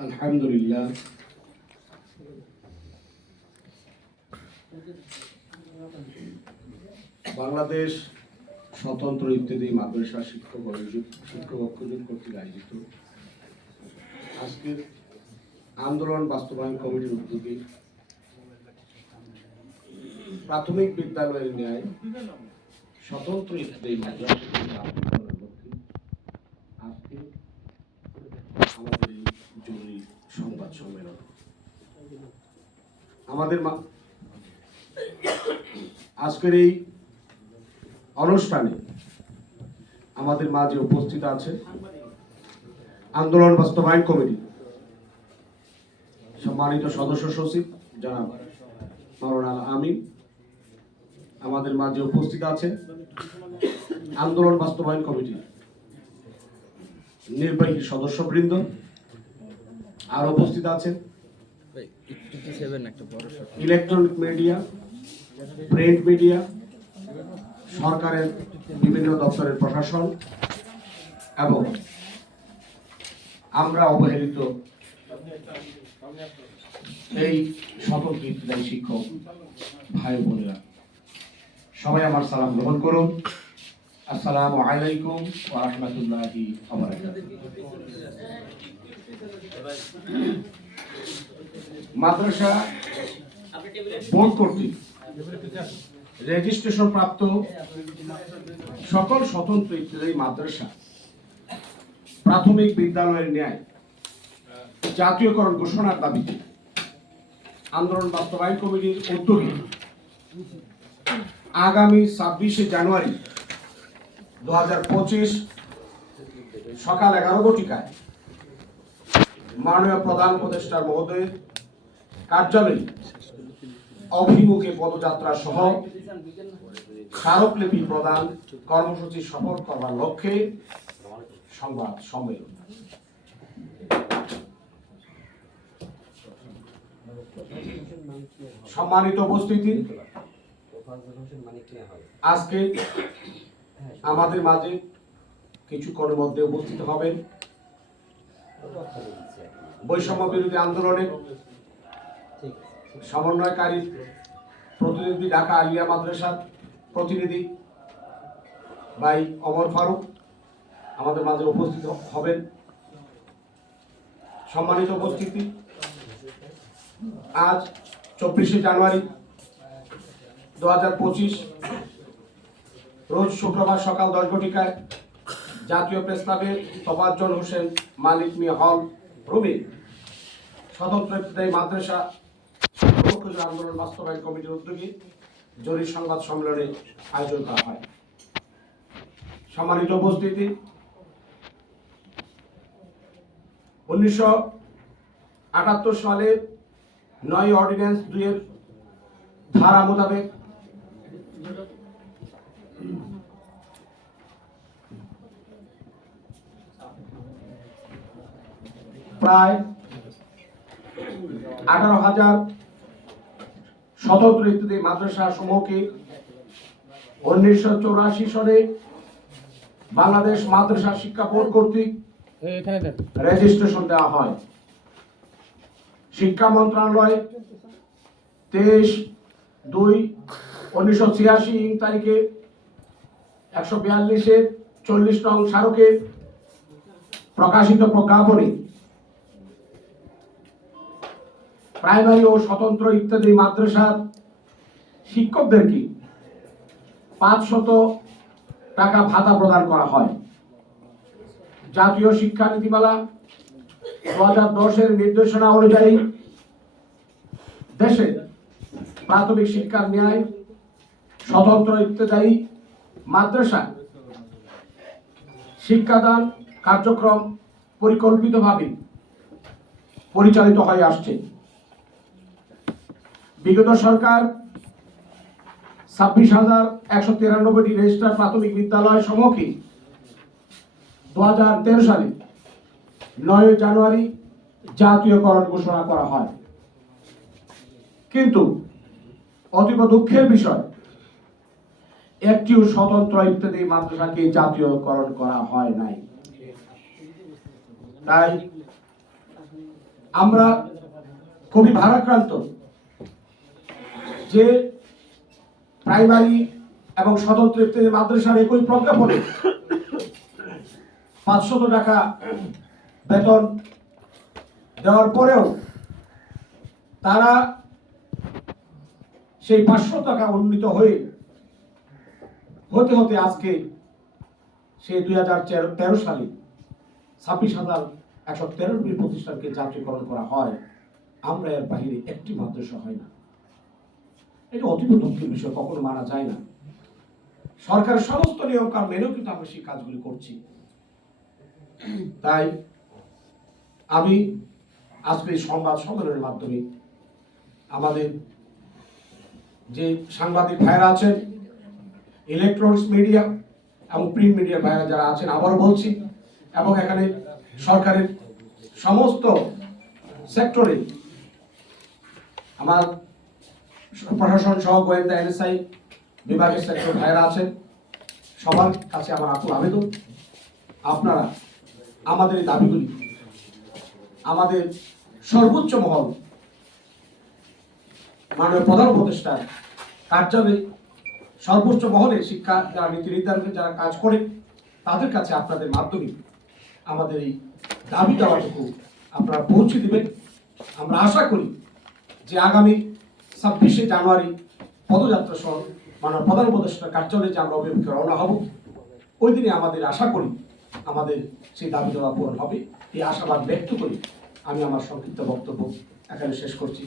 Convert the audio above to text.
আলহামদুলিল্লাহ। বাংলাদেশ স্বতন্ত্র ইত্যাদি মাদ্রাসা শিক্ষক অভিযোগ শিক্ষক অক্ষযোগ কর্তৃক আয়োজিত আজকের আন্দোলন বাস্তবায়ন কমিটির উদ্যোগে প্রাথমিক বিদ্যালয়ের ন্যায় স্বতন্ত্র ইত্যাদি মাদ্রাসা শিক্ষা আন্দোলনের লক্ষ্যে আজকে আমাদের এই জরুরি সংবাদ সম্মেলন আমাদের আজকের এই অনুষ্ঠানে আমাদের মাঝে উপস্থিত আছে আন্দোলন বাস্তবায়ন কমিটি। সম্মানিত সদস্য সচিব, জনাব মাওলানা আমিন। আমাদের মাঝে উপস্থিত আছে আন্দোলন বাস্তবায়ন কমিটি নির্বাহী সদস্যবৃন্দ। আর উপস্থিত আছেন ইলেকট্রনিক মিডিয়া প্রিন্ট মিডিয়া সরকারের বিভিন্ন দপ্তরের প্রশাসন এবং আমরা অবহেলিত এই সকল ইত্যাদি শিক্ষক ভাই বোনেরা। সবাই আমার সালাম গ্রহণ করুন। আসসালামু আলাইকুম ওয়া রাহমাতুল্লাহি ওয়া বারাকাতুহু। মাদ্রাসা বোর্ড কর্তৃক রেজিস্ট্রেশন প্রাপ্ত সকল স্বতন্ত্র ইত্যাদি মাদ্রাসা প্রাথমিক বিদ্যালয়ের ন্যায় জাতীয়করণ ঘোষণার দাবিতে আন্দোলন বাস্তবায়ন কমিটির উদ্যোগে আগামী ছাব্বিশে জানুয়ারি দু হাজার পঁচিশ সকাল এগারো ঘটিকায় মাননীয় প্রধান উপদেষ্টা মহোদয়ের কার্যালয়ে অভিমুখে পদযাত্রা সহ স্মারকলিপি প্রদান কর্মসূচি সফল করবার লক্ষ্যে সংবাদ সম্মেলন। সম্মানিত উপস্থিতি, আজকে আমাদের মাঝে কিছুক্ষণের মধ্যে উপস্থিত হবেন। বৈষম্য বিরোধী আন্দোলনে সমন্বয়কারী প্রতিনিধি ঢাকা আলিয়া মাদ্রাসার প্রতিনিধি ভাই অমর ফারুক আমাদের মাঝে উপস্থিত হবেন। সম্মানিত উপস্থিতি, আজ চব্বিশে জানুয়ারি দু হাজার পঁচিশ, রোজ শুক্রবার সকাল দশ ঘটিকায় জাতীয় প্রেস ক্লাবের হোসেন, মালিক মিয়া হল, রুমে, স্বতন্ত্র মাদ্রাসা শিক্ষক আন্দোলন বাস্তবায়ন কমিটির উদ্যোগে জরুরি সংবাদ সম্মেলনে আয়োজন করা হয়। সম্মানিত উপস্থিতি, উনিশশো আটাত্তর সালে নয় অর্ডিন্যান্স দুইয়ের ধারা মোতাবেক প্রায় আঠারো হাজার স্বতন্ত্র ইত্যাদি মাদ্রাসা সমূহকে উনিশশো চৌরাশি সনে বাংলাদেশ মাদ্রাসা শিক্ষা বোর্ড কর্তৃক রেজিস্ট্রেশন দেওয়া হয়। শিক্ষা মন্ত্রণালয় তেইশ দুই উনিশশো ছিয়াশি ইং তারিখে একশো বিয়াল্লিশে চল্লিশ নং স্মারকে প্রকাশিত প্রজ্ঞাপনে প্রাইমারি ও স্বতন্ত্র ইত্যাদি মাদ্রাসার শিক্ষকদেরকে পাঁচ শত টাকা ভাতা প্রদান করা হয়? জাতীয় শিক্ষা নীতিমালা দু হাজার দশের নির্দেশনা অনুযায়ী দেশে প্রাথমিক শিক্ষার ন্যায় স্বতন্ত্র ইত্যাদি মাদ্রাসা শিক্ষাদান কার্যক্রম পরিকল্পিতভাবে পরিচালিত হয়ে আসছে। বিগত সরকার ছাব্বিশ হাজার একশো তিরানব্বইটি রেজিস্টার প্রাথমিক বিদ্যালয় সমূহকে দু হাজার তেরো সালে নয় জানুয়ারি জাতীয়করণ ঘোষণা করা হয়। কিন্তু অতীব দুঃখের বিষয়, একটিও স্বতন্ত্র ইত্যাদি মাদ্রাসাকে জাতীয়করণ করা হয় নাই। তাই আমরা খুবই ভারাক্রান্ত যে প্রাইমারি এবং স্বতন্ত্র মাদ্রাসার একই প্রজ্ঞাপনে পাঁচশত টাকা বেতন দেওয়ার পরেও তারা সেই পাঁচশো টাকা উন্নীত হয়ে হতে হতে আজকে সেই দুই হাজার তেরো সালে ছাব্বিশ হাজার একশো তেরোটি প্রতিষ্ঠানকে যাত্রীকরণ করা হয়। আমরা এর বাহিরে একটি মাদ্রাসা হয় না। এটা অতীব দুঃখের বিষয়, কখনো মানা যায় না। সরকারের সমস্ত নিয়ম কানুন মেনেও কিন্তু আমরা সেই কাজগুলি করছি। তাই আমি আজকে সংবাদ সম্মেলনের মাধ্যমে আমাদের যে সাংবাদিক ভাইরা আছেন ইলেকট্রনিক্স মিডিয়া এবং প্রিন্ট মিডিয়া ভাইরা যারা আছেন, আবারও বলছি, এবং এখানে সরকারের সমস্ত সেক্টরে আমার প্রশাসন সহ গোয়েন্দা এনএসআই বিভাগের সেক্টর ভাইরা আছেন। সবার কাছে আমার আকুল আবেদন। আপনারা আমাদের এই দাবিগুলি, আমাদের সর্বোচ্চ মহল মাননীয় প্রধান উপদেষ্টার কার্যালয়ে সর্বোচ্চ মহলে শিক্ষা, যারা নীতি নির্ধারণে যারা কাজ করে, তাদের কাছে আপনাদের মাধ্যমে আমাদের এই দাবি দেওয়াটুকু আপনারা পৌঁছে দিবেন। আমরা আশা করি যে আগামী ছাব্বিশে জানুয়ারি পদযাত্রা সহ মাননীয় প্রধান উপদেষ্টার কার্যালয়ে যে আমরা অভিমুখে রওনা হব, ওই দিনে আমাদের আশা করি, আমাদের সেই দাবি দেওয়া পূরণ হবে। এই আশাবাদ ব্যক্ত করি আমি আমার সংক্ষিপ্ত বক্তব্য এখানে শেষ করছি।